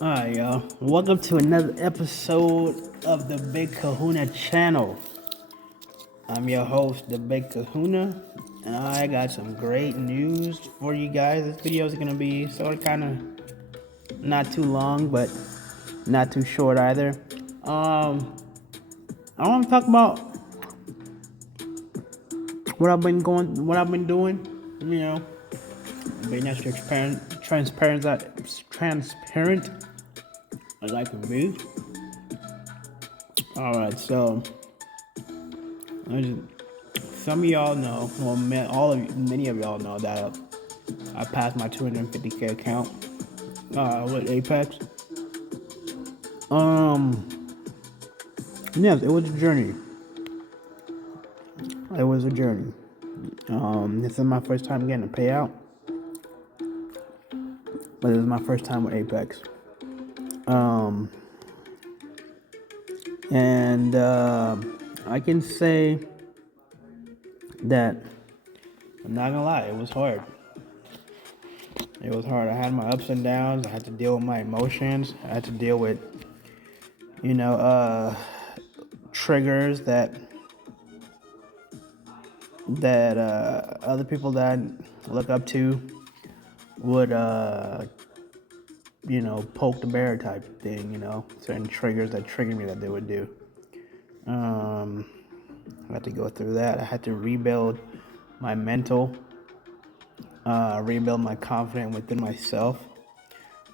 Alright, y'all. Welcome to another episode of the Big Kahuna channel. I'm your host, the Big Kahuna, and I got some great news for you guys. This video is gonna be sort of kind of not too long, but not too short either. I want to talk about what I've been doing. You know, being as transparent as I can be. All right, so I just, some of y'all know, well, many of y'all know that I passed my 250K account with Apex. Um, yes, it was a journey. It was a journey. This is my first time getting a payout, but this is my first time with Apex. Um, and I can say that I'm not gonna lie, it was hard. It was hard. I had my ups and downs. I had to deal with my emotions. I had to deal with, you know, triggers that other people that I look up to would, poke the bear type thing. Certain triggers that triggered me that they would do. I had to go through that. I had to rebuild my mental, rebuild my confidence within myself,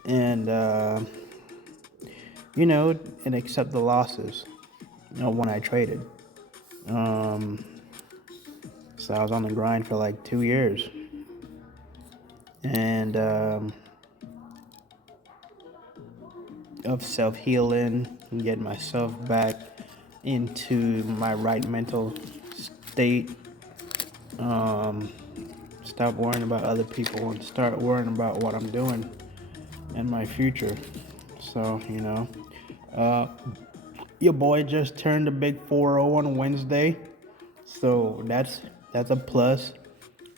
and and accept the losses. When I traded. Um, so I was on the grind for like 2 years, and of self healing, getting myself back into my right mental state. Um, Stop worrying about other people and start worrying about what I'm doing and my future. So, uh, your boy just turned a big 4-0 on Wednesday, so that's a plus.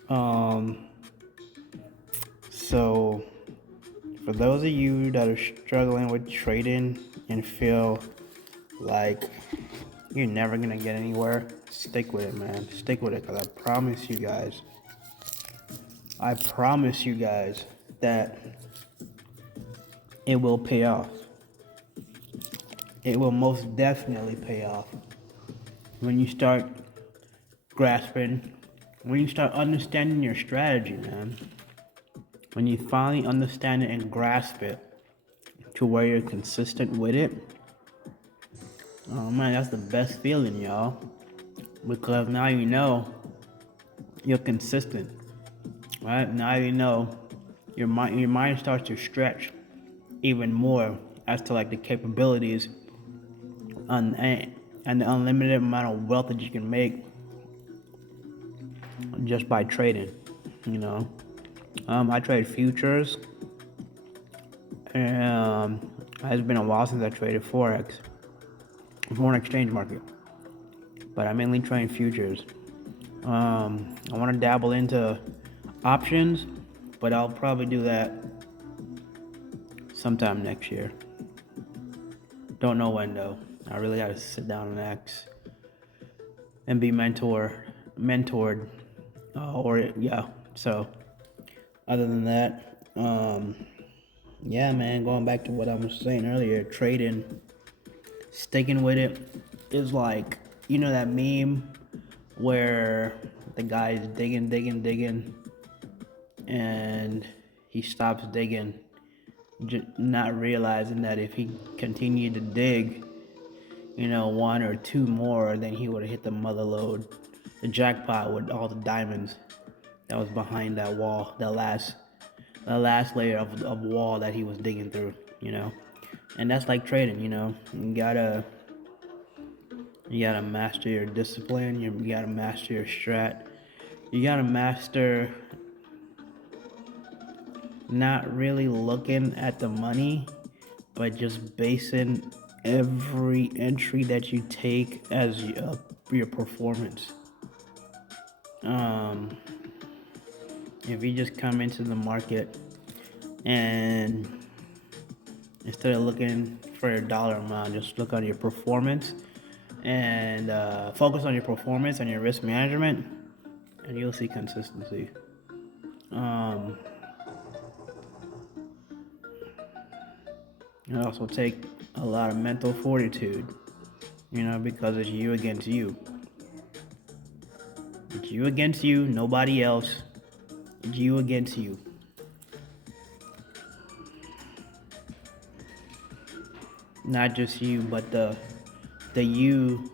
Um, so for those of you that are struggling with trading and feel like you're never gonna get anywhere, stick with it, man. Stick with it, because I promise you guys that it will pay off. It will most definitely pay off when you start grasping, when you start understanding your strategy, man. When you finally understand it and grasp it to where you're consistent with it, oh man, that's the best feeling, y'all. Because now you know you're consistent, right? Now you know your mind starts to stretch even more as to like the capabilities and the unlimited amount of wealth that you can make just by trading. You know, I trade futures, and it's been a while since I traded foreign exchange market, but I mainly trade futures. I want to dabble into options, but I'll probably do that sometime next year. Don't know when though. I really gotta sit down and ask and be mentored, or yeah. So other than that, yeah, man. Going back to what I was saying earlier, trading, sticking with it is like, that meme where the guy is digging, and he stops digging, not realizing that if he continued to dig, one or two more, then he would have hit the mother lode, the jackpot with all the diamonds that was behind that wall, the last layer of wall that he was digging through, And that's like trading, you gotta master your discipline, you gotta master your strat, you gotta master not really looking at the money, but just basing every entry that you take as your performance. Um, if you just come into the market and Instead of looking for a dollar amount, just look on your performance and focus on your performance and your risk management, and you'll see consistency. It also take a lot of mental fortitude, because it's you against you. It's you against you, nobody else. It's you against you. Not just you, but the you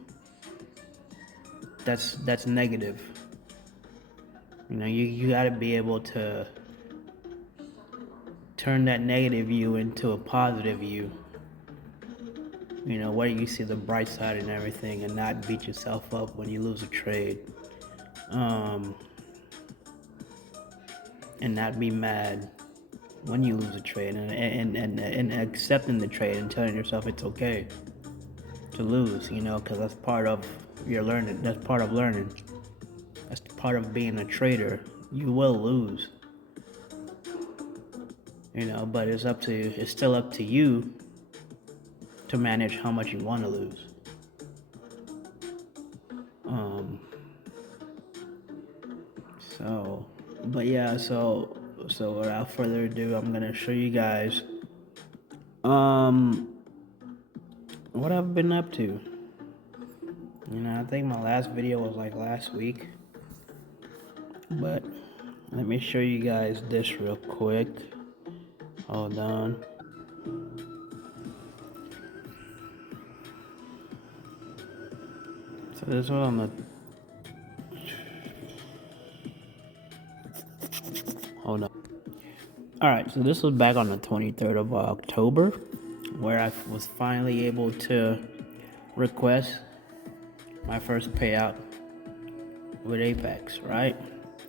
that's negative. You got to be able to turn that negative you into a positive you. Where you see the bright side and everything, and not beat yourself up when you lose a trade. And not be mad when you lose a trade, and accepting the trade and telling yourself it's okay to lose, because that's part of your learning. That's part of learning. That's part of being a trader. You will lose, but it's still up to you to manage how much you want to lose. So without further ado, I'm gonna show you guys what I've been up to. I think my last video was like last week, but let me show you guys this real quick. Hold on. So this was on the hold on. Alright, so this was back on the 23rd of October, where I was finally able to request my first payout with Apex, right?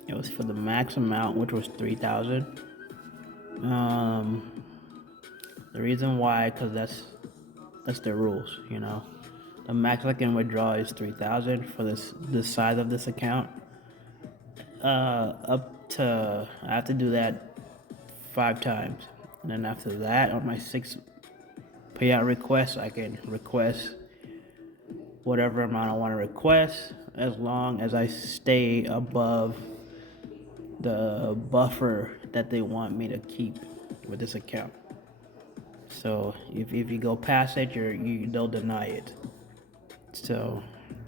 It was for the max amount, which was 3,000. The reason why, because that's the rules, The max I can withdraw is 3,000 for this size of this account. Up to I have to do that 5 times, and then after that, on my 6th payout request, I can request whatever amount I want to request, as long as I stay above the buffer that they want me to keep with this account. So if you go past it, they'll deny it. So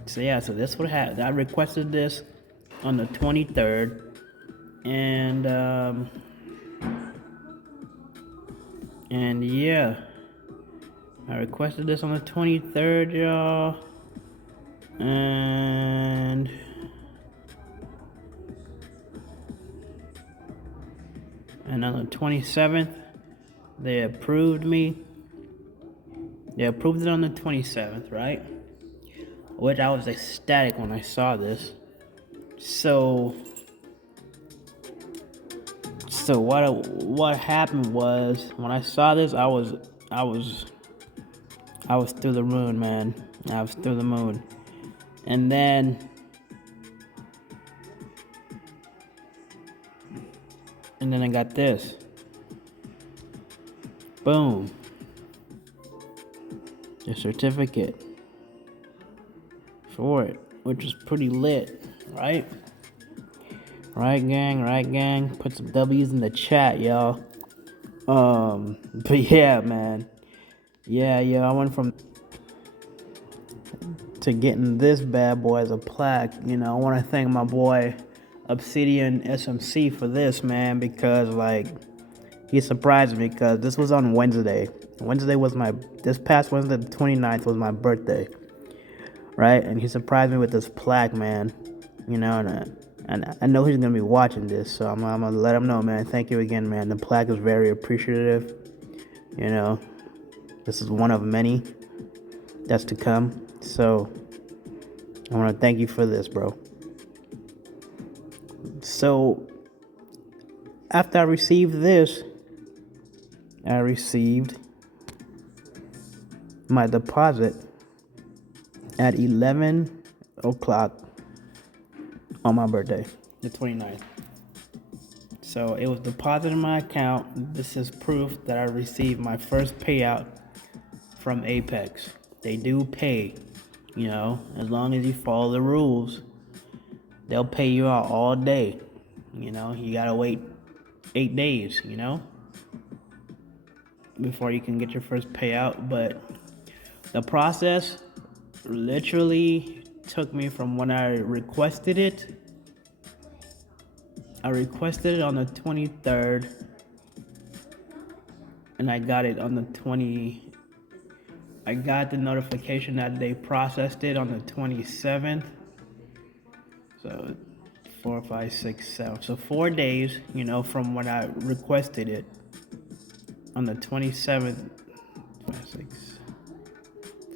this would have I requested this on the 23rd, and yeah, I requested this on the 23rd, y'all, and on the 27th, they approved me. They approved it on the 27th, right? Which I was ecstatic when I saw this. So what happened was, when I saw this, I was through the moon, man. I was through the moon. And then I got this. Boom. The certificate for it, which is pretty lit, right? Right, gang. Put some W's in the chat, y'all. But yeah, man. Yeah, I went from to getting this bad boy as a plaque. I want to thank my boy Obsidian SMC for this, man, because he surprised me, because this was on Wednesday. This past Wednesday, the 29th, was my birthday, right? And he surprised me with this plaque, man. And I know he's gonna be watching this, so I'm gonna let him know, man. Thank you again, man. The plaque is very appreciative. This is one of many that's to come. So I want to thank you for this, bro. So after I received this, I received my deposit at 11 o'clock on my birthday, the 29th. So it was deposited in my account. This is proof that I received my first payout from Apex. They do pay, as long as you follow the rules, they'll pay you out all day. You gotta wait 8 days, before you can get your first payout. But the process literally took me from when I requested it. I requested it on the 23rd, and I got it on the 20. I got the notification that they processed it on the 27th. So 4, 5, 6, 7. So 4 days, from when I requested it on the 27th. 5, 6,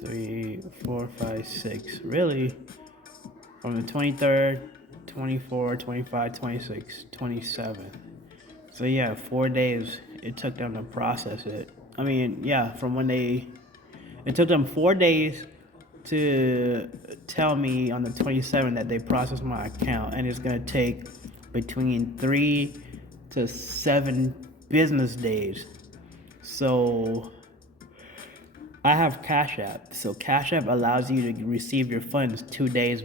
3, 4, 5, 6. Really, from the 23rd, 24, 25, 26, 27. So yeah, 4 days it took them to process it. I mean, yeah, from when it took them 4 days to tell me on the 27th that they processed my account, and it's gonna take between 3 to 7 business days. So I have Cash App. So Cash App allows you to receive your funds 2 days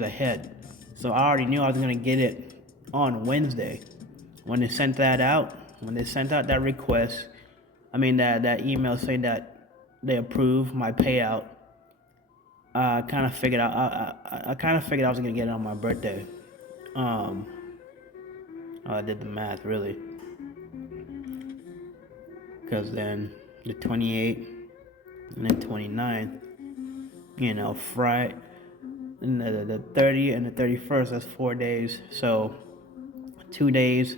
ahead. So I already knew I was gonna get it on Wednesday. When they sent that out, that request, that email saying that they approved my payout, I kind of figured I was gonna get it on my birthday. I did the math really, because then the 28th and then 29th, Friday, and the 30th and the 31st. That's 4 days. So 2 days.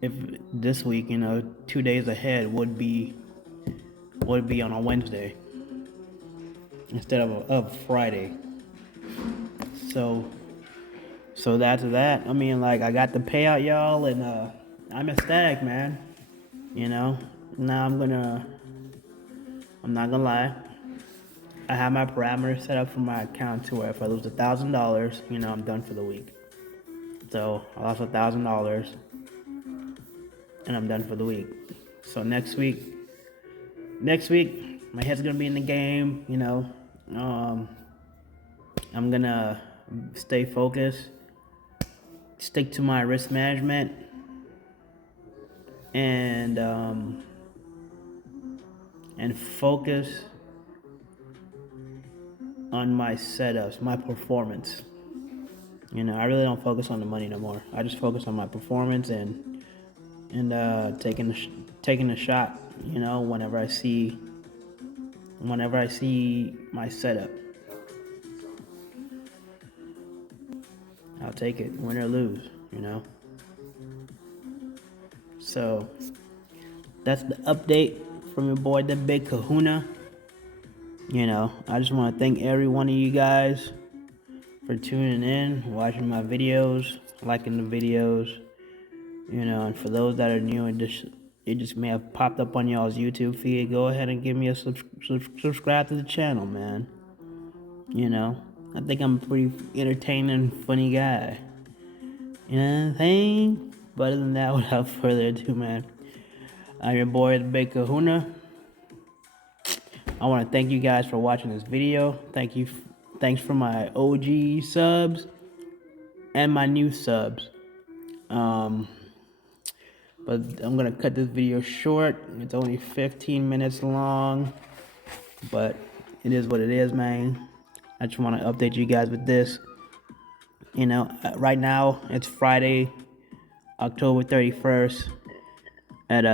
If this week, 2 days ahead would be on a Wednesday instead of Friday. So that's that. I got the payout, y'all, and I'm ecstatic, man. Now I'm not gonna lie. I have my parameters set up for my account to where if I lose $1,000, I'm done for the week. So I lost $1,000, and I'm done for the week. So next week, my head's gonna be in the game. I'm gonna stay focused, stick to my risk management, and focus on my setups, my performance. I really don't focus on the money no more. I just focus on my performance and taking a shot. Whenever I see my setup, I'll take it, win or lose. So that's the update from your boy, the Big Kahuna. I just want to thank every one of you guys for tuning in, watching my videos, liking the videos, and for those that are new and it just may have popped up on y'all's YouTube feed, go ahead and give me a subscribe to the channel, man. I think I'm a pretty entertaining, funny guy. You know what I'm saying? But other than that, without further ado, man, I'm your boy, the Big Kahuna. I want to thank you guys for watching this video. Thanks for my OG subs and my new subs. But I'm gonna cut this video short. It's only 15 minutes long, but it is what it is, man. I just want to update you guys with this. Right now it's Friday, October 31st at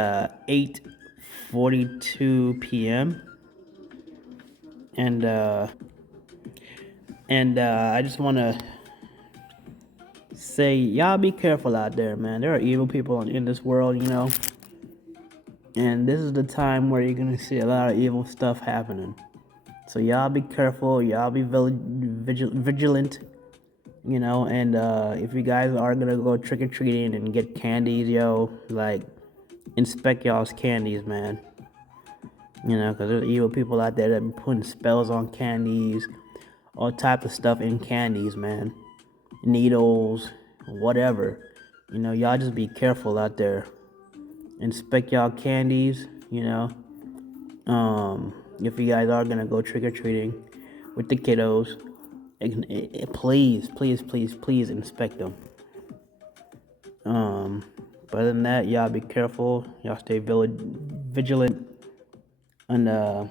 8:42 p.m. And I just want to say, y'all be careful out there, man. There are evil people in this world, and this is the time where you're gonna see a lot of evil stuff happening. So y'all be careful, y'all be vigilant, and if you guys are gonna go trick-or-treating and get candies, inspect y'all's candies, man. Because there's evil people out there that be putting spells on candies, all types of stuff in candies, man. Needles, whatever. You know, y'all just be careful out there. Inspect y'all candies, you know. If you guys are gonna go trick or treating with the kiddos, please, please, please, please inspect them. But other than that, y'all be careful. Y'all stay vigilant, and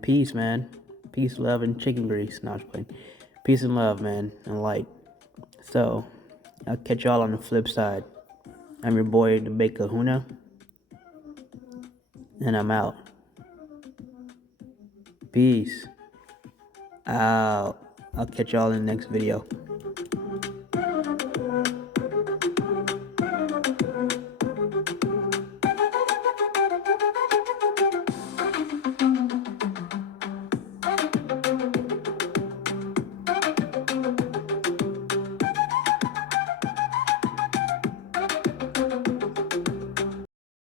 peace, man. Peace, love, and chicken grease. No, I'm just playing. Peace and love, man, and light. So, I'll catch y'all on the flip side. I'm your boy, the Bake Kahuna, and I'm out. Peace. Out. I'll catch y'all in the next video.